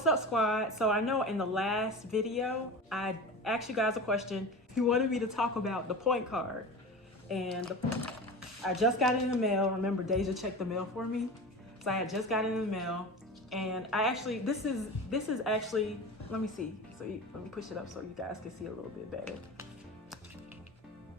What's up, squad? So I know in the last video I asked you guys a question. You wanted me to talk about the point card, and I just got it in the mail. Remember, Deja checked the mail for me, so I had just got it in the mail. And I actually, this is actually, let me see. So let me push it up so you guys can see a little bit better.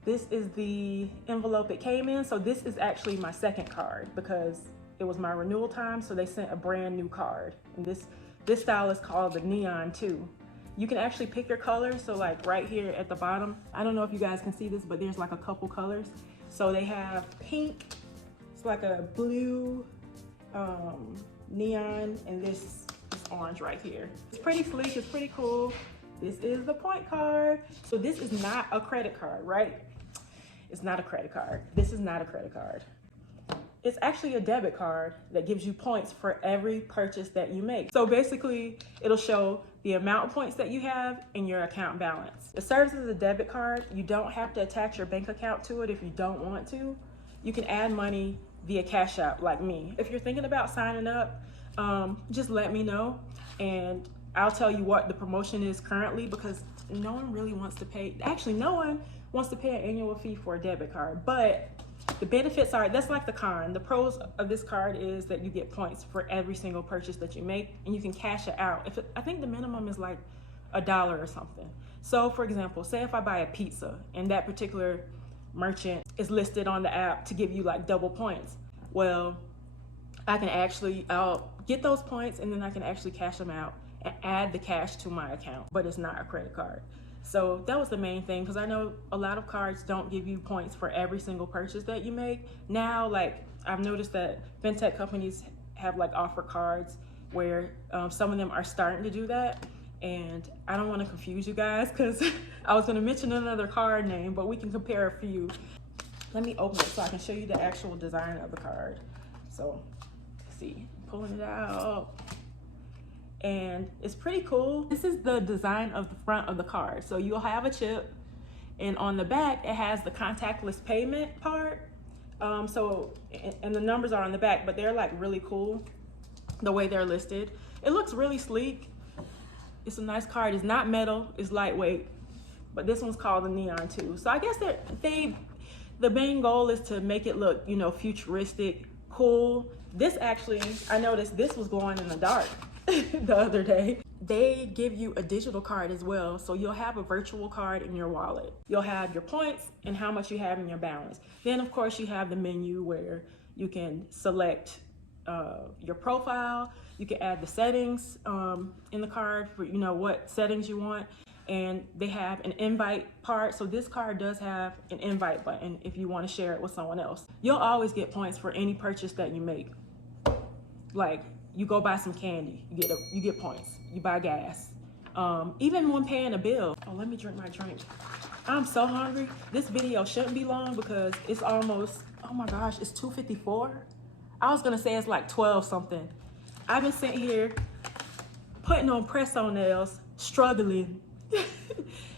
This is the envelope it came in. So this is actually my second card because it was my renewal time. So they sent a brand new card. And this style is called the Neon 2. You can actually pick your colors. So like right here at the bottom, I don't know if you guys can see this, but there's like a couple colors. So they have pink, it's like a blue, neon, and this orange right here. It's pretty sleek, it's pretty cool. This is the point card. So this is not a credit card, right? It's not a credit card. This is not a credit card. It's actually a debit card that gives you points for every purchase that you make. So basically, it'll show the amount of points that you have and your account balance. It serves as a debit card. You don't have to attach your bank account to it if you don't want to. You can add money via Cash App like me. If you're thinking about signing up, just let me know and I'll tell you what the promotion is currently, because no one really wants to pay, actually no one wants to pay an annual fee for a debit card, but the benefits are, that's like the con. The pros of this card is that you get points for every single purchase that you make, and you can cash it out. I think the minimum is like $1 or something. So for example, say if I buy a pizza and that particular merchant is listed on the app to give you like double points, well, I'll get those points and then I can actually cash them out and add the cash to my account, but it's not a credit card. So that was the main thing, because I know a lot of cards don't give you points for every single purchase that you make. Now, like I've noticed that fintech companies have like offer cards where some of them are starting to do that. And I don't want to confuse you guys because I was going to mention another card name, but we can compare a few. Let me open it so I can show you the actual design of the card. So let's see, pulling it out. And it's pretty cool. This is the design of the front of the card. So you'll have a chip, and on the back it has the contactless payment part. And the numbers are on the back, but they're like really cool the way they're listed. It looks really sleek. It's a nice card. It's not metal, it's lightweight, but this one's called the Neon 2. So I guess the main goal is to make it look, you know, futuristic, cool. This actually, I noticed this was glowing in the dark the other day. They give you a digital card as well. So you'll have a virtual card in your wallet. You'll have your points and how much you have in your balance. Then of course you have the menu where you can select your profile. You can add the settings in the card for, you know, what settings you want. And they have an invite part. So this card does have an invite button if you want to share it with someone else. You'll always get points for any purchase that you make. Like you go buy some candy, you get points. You buy gas. Even when paying a bill. Oh, let me drink my drink. I'm so hungry. This video shouldn't be long because it's almost, oh my gosh, it's 2:54. I was gonna say it's like 12 something. I've been sitting here putting on press-on nails, struggling.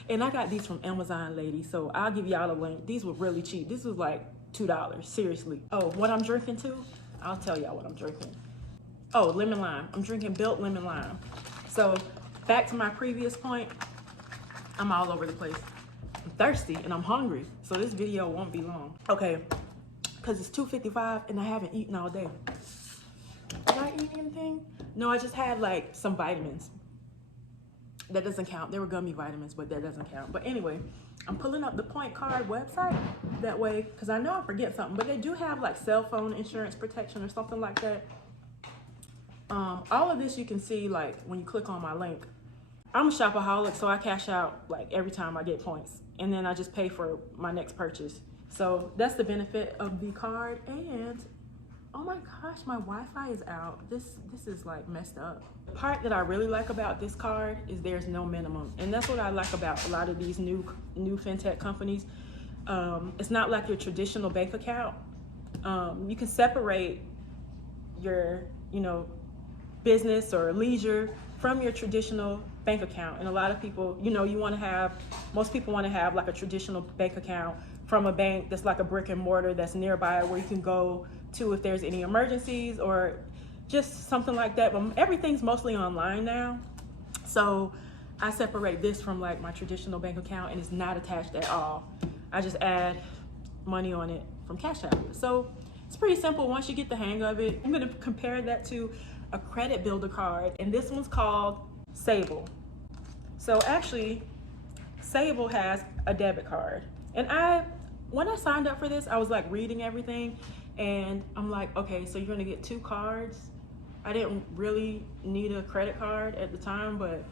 And I got these from Amazon, lady. So I'll give y'all a link. These were really cheap. This was like $2, seriously. Oh, what I'm drinking too? I'll tell y'all what I'm drinking. Oh, lemon lime. I'm drinking Built lemon lime. So back to my previous point, I'm all over the place. I'm thirsty and I'm hungry. So this video won't be long. Okay, because it's 2:55 and I haven't eaten all day. Did I eat anything? No, I just had like some vitamins. That doesn't count. They were gummy vitamins, but that doesn't count. But anyway, I'm pulling up the PointCard website that way, because I know I forget something, but they do have like cell phone insurance protection or something like that. All of this you can see like when you click on my link. I'm a shopaholic, so I cash out like every time I get points, and then I just pay for my next purchase. So that's the benefit of the card. And oh my gosh, my Wi-Fi is out. This is like messed up. The part that I really like about this card is there's no minimum, and that's what I like about a lot of these new fintech companies. It's not like your traditional bank account. You can separate your, you know, business or leisure from your traditional bank account. And a lot of people, you know, most people want to have like a traditional bank account from a bank that's like a brick and mortar that's nearby, where you can go to if there's any emergencies, or just something like that. But everything's mostly online now. So I separate this from like my traditional bank account, and it's not attached at all. I just add money on it from Cash App. So it's pretty simple once you get the hang of it. I'm gonna compare that to a credit builder card, and this one's called Sable. So actually, Sable has a debit card. And when I signed up for this, I was like reading everything, and I'm like, okay, so you're gonna get 2 cards. I didn't really need a credit card at the time, but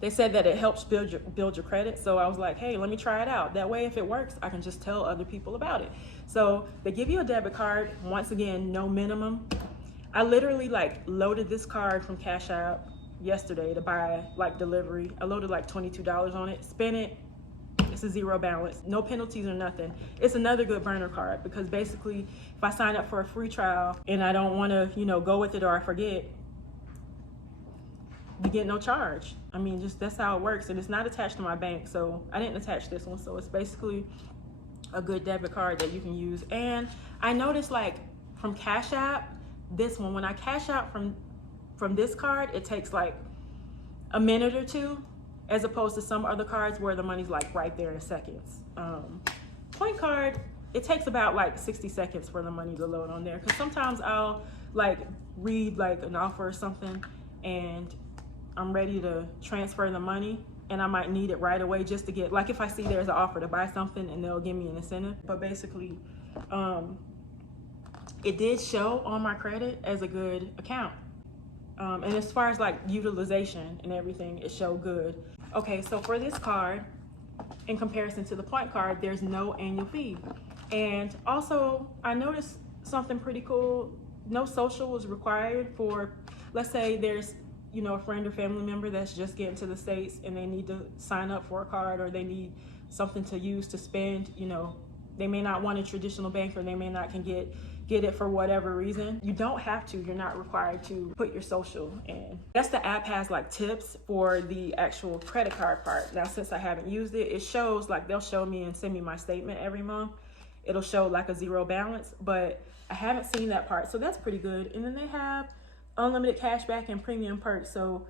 they said that it helps build your credit. So I was like, hey, let me try it out. That way, if it works, I can just tell other people about it. So they give you a debit card. Once again, no minimum. I literally like loaded this card from Cash App yesterday to buy like delivery. I loaded like $22 on it, spent it. It's a 0 balance, no penalties or nothing. It's another good burner card because basically if I sign up for a free trial and I don't want to, go with it or I forget, you get no charge. I mean, just that's how it works. And it's not attached to my bank, so I didn't attach this one. So it's basically a good debit card that you can use. And I noticed like from Cash App, this one, when I cash out from this card, it takes like a minute or 2, as opposed to some other cards where the money's like right there in seconds. PointCard, it takes about like 60 seconds for the money to load on there, because sometimes I'll like read like an offer or something and I'm ready to transfer the money and I might need it right away just to get, like if I see there's an offer to buy something and they'll give me an incentive. But basically, it did show on my credit as a good account. And as far as like utilization and everything, it showed good. Okay, so for this card, in comparison to the Point card, there's no annual fee. And also, I noticed something pretty cool. No social was required for, let's say there's, a friend or family member that's just getting to the States and they need to sign up for a card, or they need something to use to spend, they may not want a traditional bank, or they may not can get it for whatever reason. You don't have to, you're not required to put your social in. I guess the app has like tips for the actual credit card part. Now, since I haven't used it, it shows like they'll show me and send me my statement every month. It'll show like a 0 balance, but I haven't seen that part. So that's pretty good. And then they have unlimited cashback and premium perks. So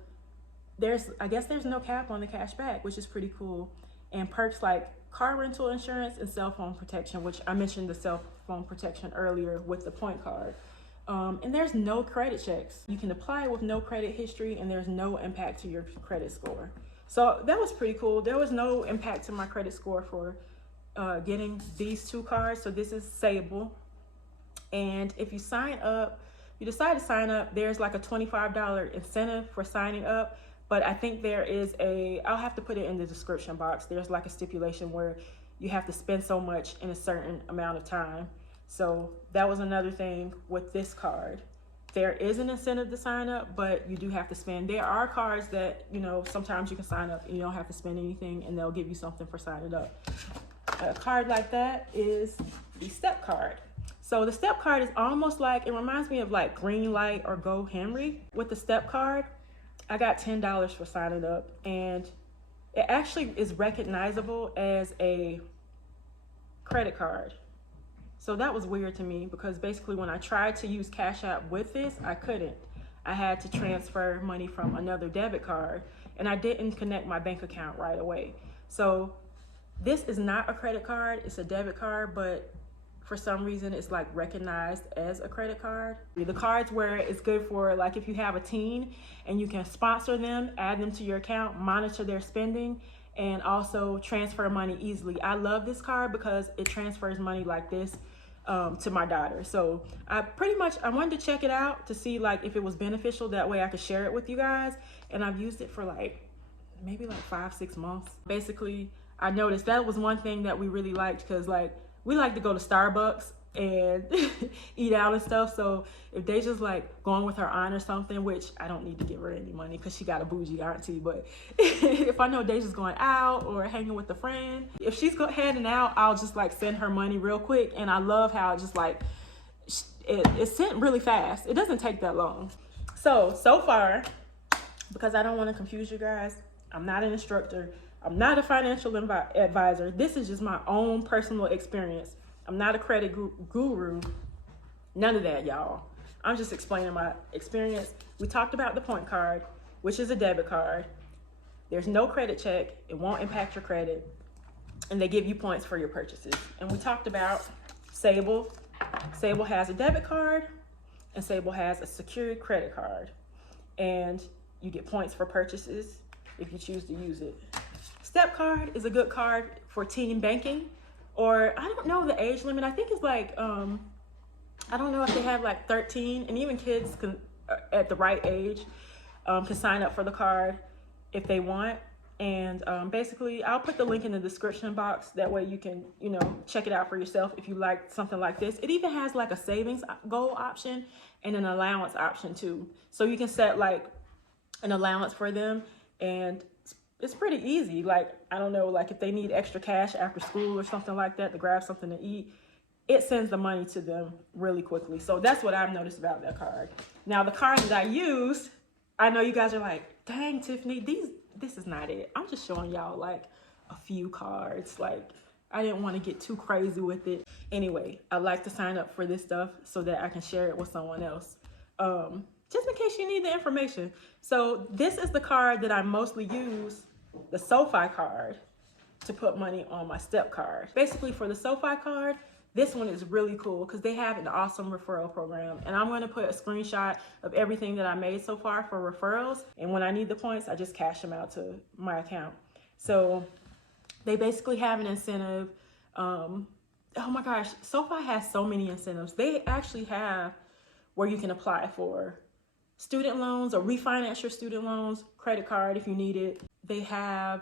I guess there's no cap on the cashback, which is pretty cool. And perks like car rental insurance and cell phone protection, which I mentioned the cell phone protection earlier with the Point card. And there's no credit checks. You can apply with no credit history, and there's no impact to your credit score. So that was pretty cool. There was no impact to my credit score for getting these 2 cards. So this is Sable. And if you decide to sign up, there's like a $25 incentive for signing up. But I think there is I'll have to put it in the description box. There's like a stipulation where you have to spend so much in a certain amount of time. So that was another thing with this card. There is an incentive to sign up, but you do have to spend. There are cards that, sometimes you can sign up and you don't have to spend anything and they'll give you something for signing up. A card like that is the Step card. So the Step card is almost like, it reminds me of like Greenlight or Go Henry. With the Step card, I got $10 for signing up, and it actually is recognizable as a credit card. So that was weird to me, because basically when I tried to use Cash App with this, I couldn't. I had to transfer money from another debit card, and I didn't connect my bank account right away. So this is not a credit card, it's a debit card, but for some reason it's like recognized as a credit card. The cards where it's good for, like if you have a teen and you can sponsor them, add them to your account, monitor their spending, and also transfer money easily. I love this card because it transfers money like this to my daughter. So I wanted to check it out to see like if it was beneficial, that way I could share it with you guys. And I've used it for like maybe like 5-6 months. Basically, I noticed that was one thing that we really liked, because like we like to go to Starbucks and eat out and stuff. So if they just like going with her aunt or something, which I don't need to give her any money because she got a bougie auntie, but if I know Deja's going out or hanging with a friend, if she's heading out, I'll just like send her money real quick. And I love how it just like, it's sent really fast. It doesn't take that long. So far, because I don't want to confuse you guys, I'm not an instructor. I'm not a financial advisor. This is just my own personal experience. I'm not a credit guru. None of that, y'all. I'm just explaining my experience. We talked about the point card, which is a debit card. There's no credit check. It won't impact your credit. And they give you points for your purchases. And we talked about Sable. Sable has a debit card, and Sable has a secured credit card. And you get points for purchases if you choose to use it. Step card is a good card for teen banking, or I don't know the age limit. I think it's like, I don't know if they have like 13, and even kids can, at the right age, can sign up for the card if they want. And basically, I'll put the link in the description box. That way you can, you know, check it out for yourself if you like something like this. It even has like a savings goal option and an allowance option too. So you can set like an allowance for them, and it's pretty easy. Like, I don't know, like if they need extra cash after school or something like that to grab something to eat, it sends the money to them really quickly. So that's what I've noticed about that card. Now, the card that I use, I know you guys are like, dang, Tiffany, this is not it. I'm just showing y'all like a few cards. Like, I didn't want to get too crazy with it. Anyway, I like to sign up for this stuff so that I can share it with someone else. Just in case you need the information. So this is the card that I mostly use, the SoFi card, to put money on my step card. Basically, for the SoFi card, this one is really cool because they have an awesome referral program. And I'm going to put a screenshot of everything that I made so far for referrals. And when I need the points, I just cash them out to my account. So they basically have an incentive. Oh my gosh, SoFi has so many incentives. They actually have where you can apply for student loans or refinance your student loans, credit card if you need it. They have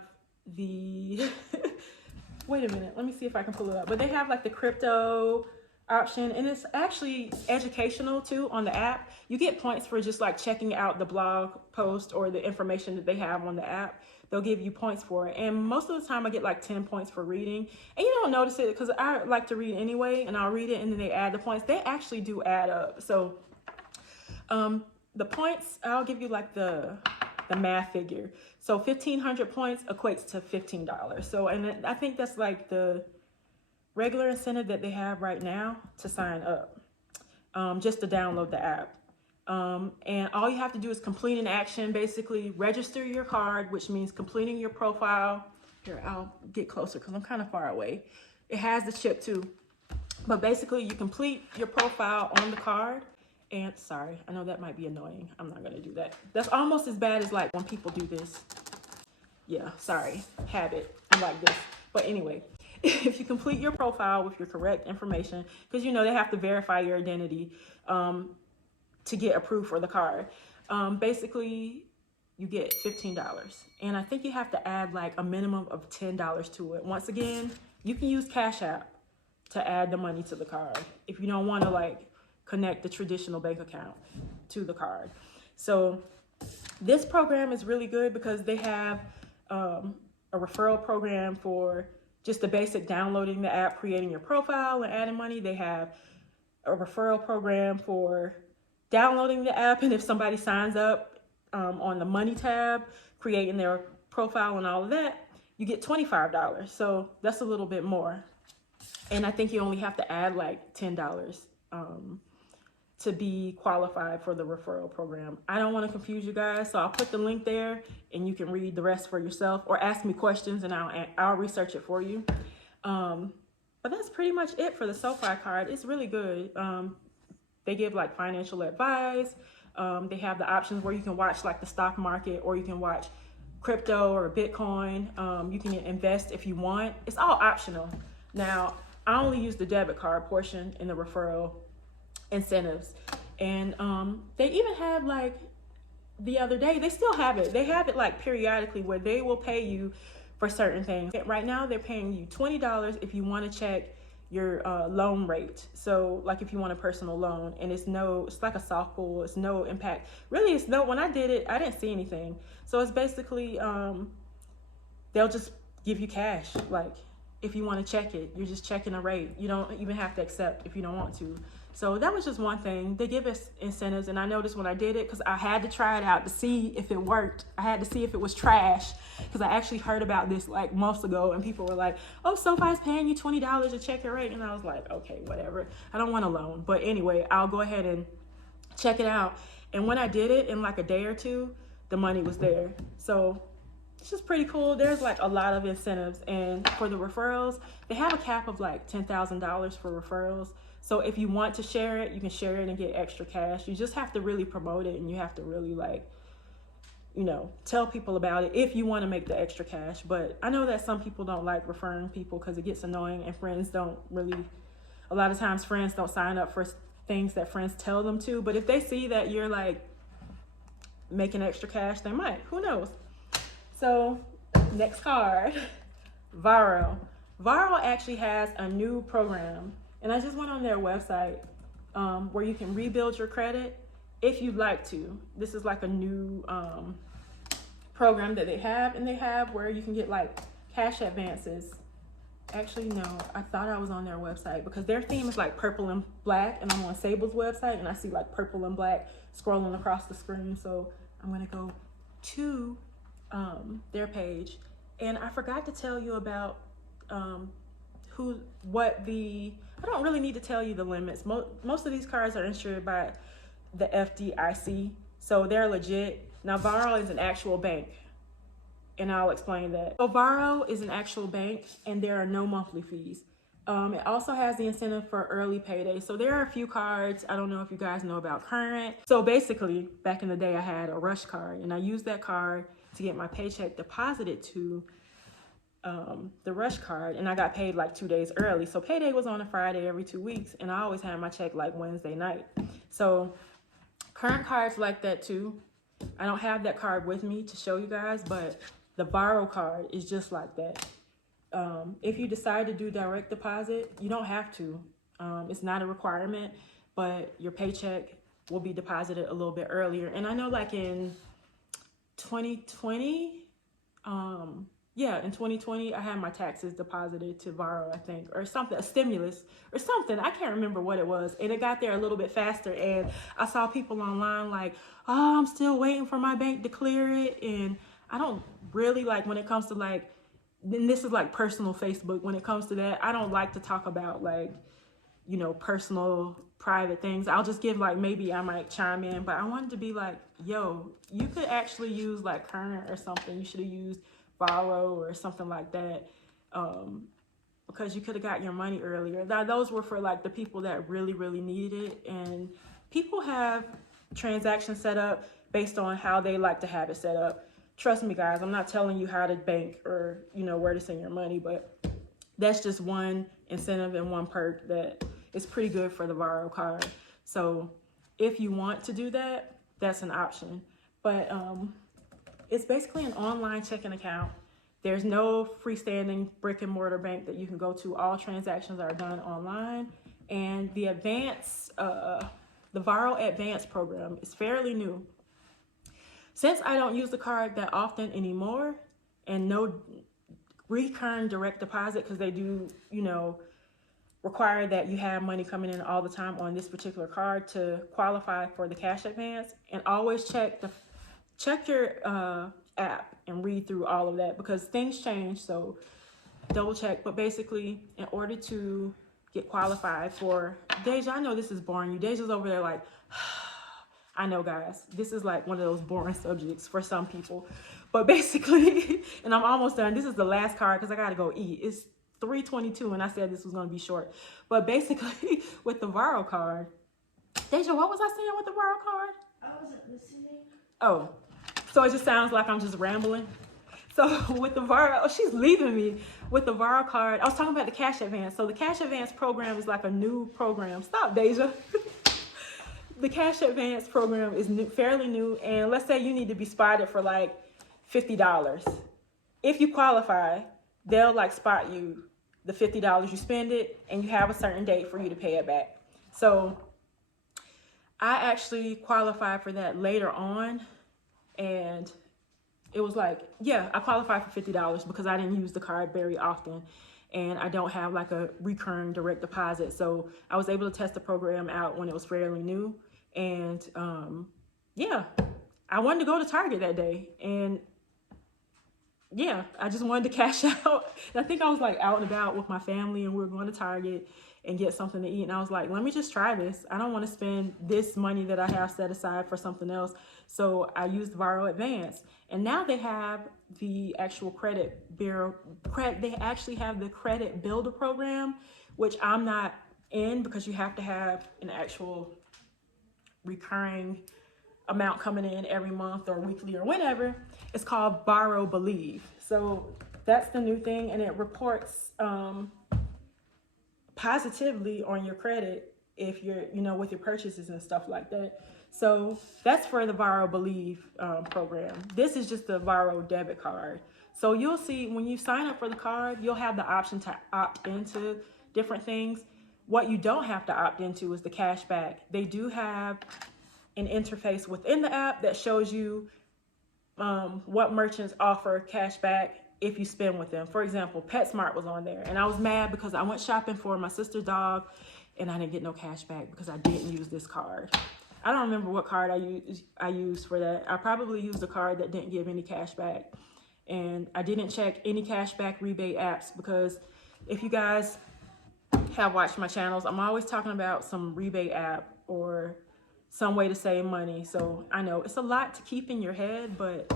the, wait a minute, let me see if I can pull it up. But they have like the crypto option, and it's actually educational too on the app. You get points for just like checking out the blog post or the information that they have on the app. They'll give you points for it. And most of the time I get like 10 points for reading. And you don't notice it because I like to read anyway, and I'll read it and then they add the points. They actually do add up. So the points, I'll give you like the math figure. So 1,500 points equates to $15. So, and I think that's like the regular incentive that they have right now to sign up, just to download the app. And all you have to do is complete an action, basically register your card, which means completing your profile. Here, I'll get closer because I'm kind of far away. It has the chip too. But basically you complete your profile on the card. And sorry, I know that might be annoying. I'm not gonna do that. That's almost as bad as like when people do this. Yeah, sorry, habit, I'm like this. But anyway, if you complete your profile with your correct information, because you know they have to verify your identity to get approved for the card, basically you get $15. And I think you have to add like a minimum of $10 to it. Once again, you can use Cash App to add the money to the card if you don't want to like connect the traditional bank account to the card. So this program is really good because they have a referral program for just the basic downloading the app, creating your profile, and adding money. They have a referral program for downloading the app, and if somebody signs up on the money tab, creating their profile and all of that, you get $25. So that's a little bit more. And I think you only have to add like $10 to be qualified for the referral program. I don't want to confuse you guys, so I'll put the link there and you can read the rest for yourself or ask me questions and I'll research it for you. But that's pretty much it for the SoFi card. It's really good. They give like financial advice. They have the options where you can watch like the stock market, or you can watch crypto or Bitcoin. You can invest if you want. It's all optional. Now, I only use the debit card portion in the referral incentives. And they even have like the other day, they still have it. They have it like periodically where they will pay you for certain things. Right now, they're paying you $20 if you want to check your loan rate. So like if you want a personal loan, and it's like a soft pull, it's no impact. Really, it's no, when I did it, I didn't see anything. So it's basically, they'll just give you cash. Like if you want to check it, you're just checking a rate. You don't even have to accept if you don't want to. So that was just one thing. They give us incentives, and I noticed when I did it, because I had to try it out to see if it worked. I had to see if it was trash, because I actually heard about this like months ago, and people were like, oh, SoFi's paying you $20 to check your rate. And I was like, okay, whatever. I don't want a loan. But anyway, I'll go ahead and check it out. And when I did it in like a day or two, the money was there. So it's just pretty cool. There's like a lot of incentives. And for the referrals, they have a cap of like $10,000 for referrals. So if you want to share it, you can share it and get extra cash. You just have to really promote it, and you have to really like, you know, tell people about it if you want to make the extra cash. But I know that some people don't like referring people because it gets annoying, and friends don't really, a lot of times friends don't sign up for things that friends tell them to. But if they see that you're like making extra cash, they might. Who knows? So next card, Varo. Varo actually has a new program, and I just went on their website where you can rebuild your credit if you'd like to. This is like a new program that they have, and they have where you can get like cash advances. Actually, no, I thought I was on their website because their theme is like purple and black, and I'm on Sable's website and I see like purple and black scrolling across the screen. So I'm gonna go to their page, and I forgot to tell you about I don't really need to tell you the limits. Most of these cards are insured by the FDIC, so they're legit. Now Varo is an actual bank, and I'll explain that. So Varo is an actual bank, and there are no monthly fees. It also has the incentive for early payday. So there are a few cards. I don't know if you guys know about Current. So basically, back in the day, I had a Rush card, and I used that card to get my paycheck deposited to the Rush card, and I got paid like 2 days early. So payday was on a Friday every 2 weeks, and I always had my check like Wednesday night. So Current cards like that too. I don't have that card with me to show you guys, but the Varo card is just like that. If you decide to do direct deposit, you don't have to. It's not a requirement, but your paycheck will be deposited a little bit earlier. And I know like in 2020, in 2020, I had my taxes deposited to Varo, I think, or something, a stimulus or something. I can't remember what it was. And it got there a little bit faster. And I saw people online like, oh, I'm still waiting for my bank to clear it. And I don't really like, when it comes to like, and this is like personal Facebook, when it comes to that, I don't like to talk about like, you know, personal, private things. I'll just give like, maybe I might chime in, but I wanted to be like, yo, you could actually use like Current or something. You should have used Varo or something like that, because you could have got your money earlier. Now, those were for like the people that really, really needed it. And people have transactions set up based on how they like to have it set up. Trust me, guys, I'm not telling you how to bank or, you know, where to send your money, but that's just one incentive and one perk that is pretty good for the Varo card. So if you want to do that, that's an option. But it's basically an online checking account. There's no freestanding brick and mortar bank that you can go to. All transactions are done online. And the Varo Advance program is fairly new. Since I don't use the card that often anymore, and no recurring direct deposit, because they do, you know, require that you have money coming in all the time on this particular card to qualify for the cash advance. And always check your app and read through all of that, because things change, so double check. But basically, in order to get qualified for Deja, I know this is boring you. Deja's over there like, I know, guys, this is like one of those boring subjects for some people. But basically, and I'm almost done. This is the last card because I got to go eat. It's 3:22 and I said this was going to be short. But basically, with the Varo card, Deja, what was I saying with the Varo card? I wasn't listening. Oh, so it just sounds like I'm just rambling. So with the Varo, oh, she's leaving me. With the Varo card, I was talking about the cash advance. So the cash advance program is like a new program. Stop, Deja. The cash advance program is fairly new, and let's say you need to be spotted for like $50. If you qualify, they'll like spot you the $50, you spend it, and you have a certain date for you to pay it back. So I actually qualified for that later on, and it was like, yeah, I qualified for $50 because I didn't use the card very often, and I don't have like a recurring direct deposit. So I was able to test the program out when it was fairly new. And yeah, I wanted to go to Target that day, and yeah, I just wanted to cash out. And I think I was like out and about with my family, and we were going to Target, and get something to eat. And I was like, let me just try this. I don't want to spend this money that I have set aside for something else. So I used Varo Advance. And now they have the actual credit bureau. They actually have the credit builder program, which I'm not in because you have to have an actual recurring amount coming in every month or weekly or whenever. It's called Varo Believe. So that's the new thing, and it reports positively on your credit if you're, with your purchases and stuff like that. So that's for the Varo Believe program. This is just the Varo debit card. So you'll see when you sign up for the card, you'll have the option to opt into different things. What you don't have to opt into is the cashback. They do have an interface within the app that shows you what merchants offer cashback if you spend with them. For example, PetSmart was on there, and I was mad because I went shopping for my sister's dog and I didn't get no cashback because I didn't use this card. I don't remember what card I used for that. I probably used a card that didn't give any cashback, and I didn't check any cashback rebate apps because if you guys have watched my channels, I'm always talking about some rebate app or some way to save money. So I know it's a lot to keep in your head, but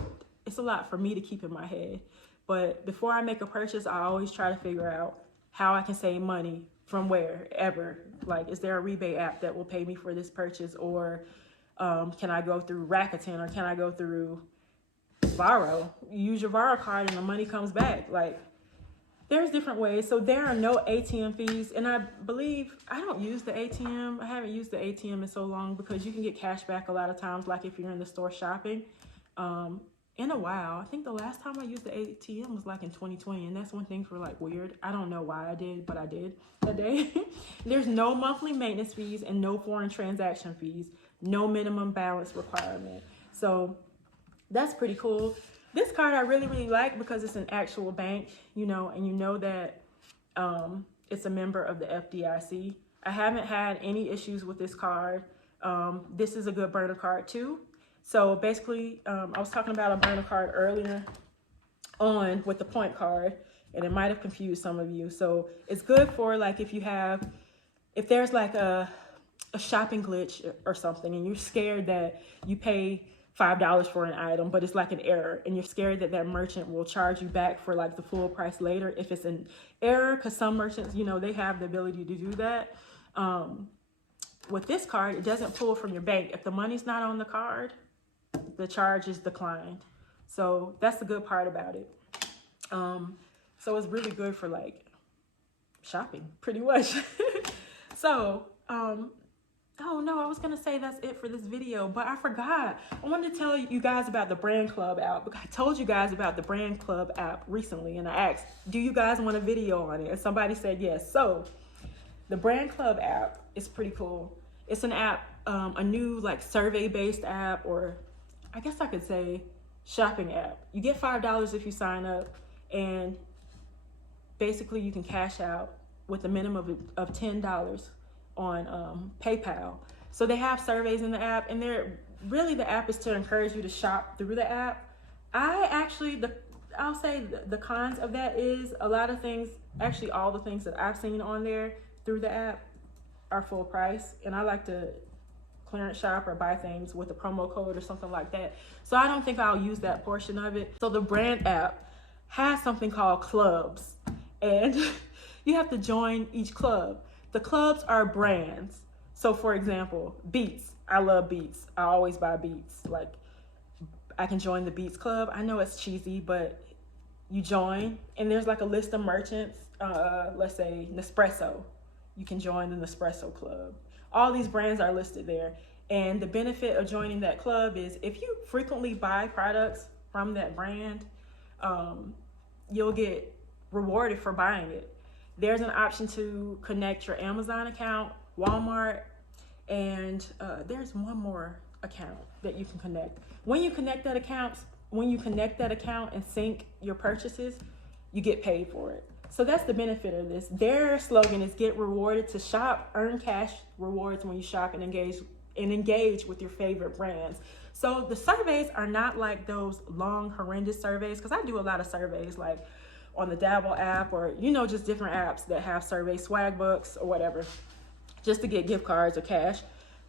it's a lot for me to keep in my head. But before I make a purchase, I always try to figure out how I can save money from wherever. Like, is there a rebate app that will pay me for this purchase? Or can I go through Rakuten, or can I go through Varo? You use your Varo card and the money comes back. Like, there's different ways. So there are no ATM fees. And I believe, I don't use the ATM. I haven't used the ATM in so long because you can get cash back a lot of times, like if you're in the store shopping. In a while, I think the last time I used the ATM was like in 2020. And that's when things were like weird. I don't know why I did, but I did that day. There's no monthly maintenance fees and no foreign transaction fees. No minimum balance requirement. So that's pretty cool. This card I really, really like because it's an actual bank, and you know that it's a member of the FDIC. I haven't had any issues with this card. This is a good burner card too. So basically, I was talking about a burner card earlier on with the point card, and it might have confused some of you. So it's good for like if there's like a shopping glitch or something, and you're scared that you pay $5 for an item, but it's like an error, and you're scared that that merchant will charge you back for like the full price later if it's an error, because some merchants, they have the ability to do that. With this card, it doesn't pull from your bank. If the money's not on the card, the charge is declined. So that's the good part about it. So it's really good for like shopping, pretty much. So, oh no, I was gonna say that's it for this video, but I forgot. I wanted to tell you guys about the Brandclub app. I told you guys about the Brandclub app recently, and I asked, do you guys want a video on it? And somebody said yes. So the Brandclub app is pretty cool. It's an app, a new like survey-based app, or I guess I could say shopping app. You get $5 if you sign up, and basically you can cash out with a minimum of $10 on PayPal. So they have surveys in the app, and the app is to encourage you to shop through the app. I'll say the cons of that is a lot of things, actually all the things that I've seen on there through the app are full price, and I like to clearance shop or buy things with a promo code or something like that. So I don't think I'll use that portion of it. So the Brand app has something called clubs, and you have to join each club. The clubs are brands. So for example, Beats. I love Beats. I always buy Beats. Like, I can join the Beats Club. I know it's cheesy, but you join, and there's like a list of merchants. Let's say Nespresso. You can join the Nespresso Club. All these brands are listed there. And the benefit of joining that club is if you frequently buy products from that brand, you'll get rewarded for buying it. There's an option to connect your Amazon account, Walmart, and there's one more account that you can connect. When you connect that account and sync your purchases, you get paid for it. So that's the benefit of this. Their slogan is get rewarded to shop, earn cash rewards when you shop and engage with your favorite brands. So the surveys are not like those long, horrendous surveys, because I do a lot of surveys like on the Dabble app, or, you know, just different apps that have surveys, swag bucks or whatever, just to get gift cards or cash.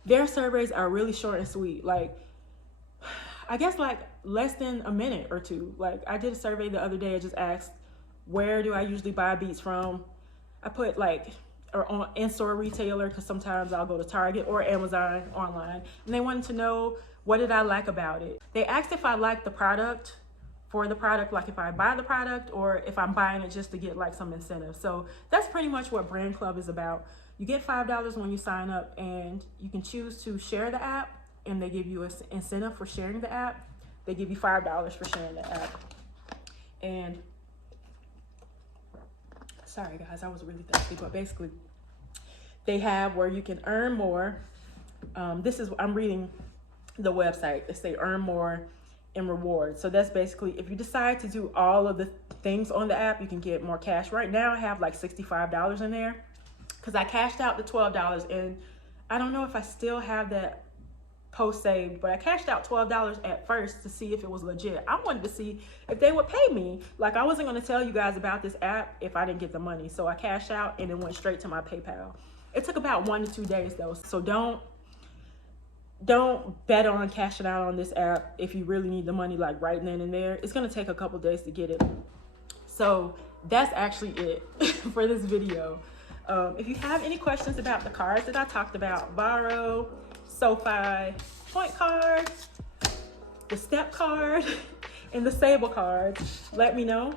Their surveys are really short and sweet. Like, I guess like less than a minute or two. Like, I did a survey the other day. I just asked, where do I usually buy beats from? I put like, or on in-store retailer, because sometimes I'll go to Target or Amazon online. And they wanted to know, what did I like about it? They asked if I liked the product, for the product, like if I buy the product or if I'm buying it just to get like some incentive. So that's pretty much what Brandclub is about. You get $5 when you sign up, and you can choose to share the app, and they give you an incentive for sharing the app. They give you $5 for sharing the app. And sorry guys, I was really thirsty, but basically they have where you can earn more. I'm reading the website. They say earn more in rewards. So that's basically, if you decide to do all of the things on the app, you can get more cash. Right now I have like $65 in there because I cashed out the $12, and I don't know if I still have that post saved, but I cashed out $12 at first to see if it was legit. I wanted to see if they would pay me. Like, I wasn't going to tell you guys about this app if I didn't get the money. So I cashed out and it went straight to my PayPal. It took about 1 to 2 days though. So don't bet on cashing out on this app if you really need the money like right then and there. It's going to take a couple days to get it. So that's actually it for this video. If you have any questions about the cards that I talked about, Varo, SoFi, PointCard, the Step card, and the Sable card, let me know.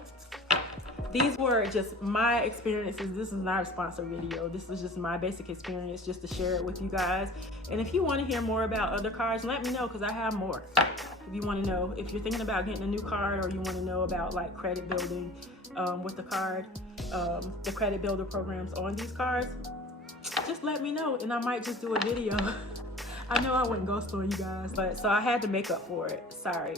These were just my experiences. This is not a sponsored video. This is just my basic experience, just to share it with you guys. And if you want to hear more about other cards, let me know, because I have more. If you want to know, if you're thinking about getting a new card, or you want to know about like credit building with the card, the credit builder programs on these cards, just let me know, and I might just do a video. I know I went ghost on you guys, but so I had to make up for it. Sorry.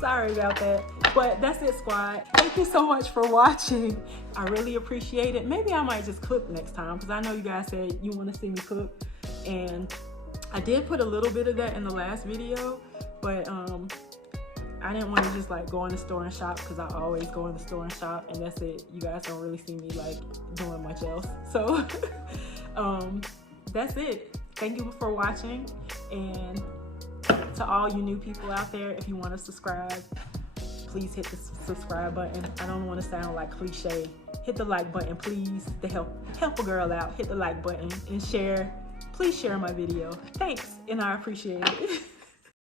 Sorry about that. But that's it, squad. Thank you so much for watching. I really appreciate it. Maybe I might just cook next time, because I know you guys said you want to see me cook, and I did put a little bit of that in the last video, but I didn't want to just like go in the store and shop, because I always go in the store and shop, and that's it. You guys don't really see me like doing much else. So that's it. Thank you for watching, and to all you new people out there, if you want to subscribe, please hit the subscribe button. I don't want to sound like cliche. Hit the like button, please, to help a girl out. Hit the like button and share. Please share my video. Thanks, and I appreciate it.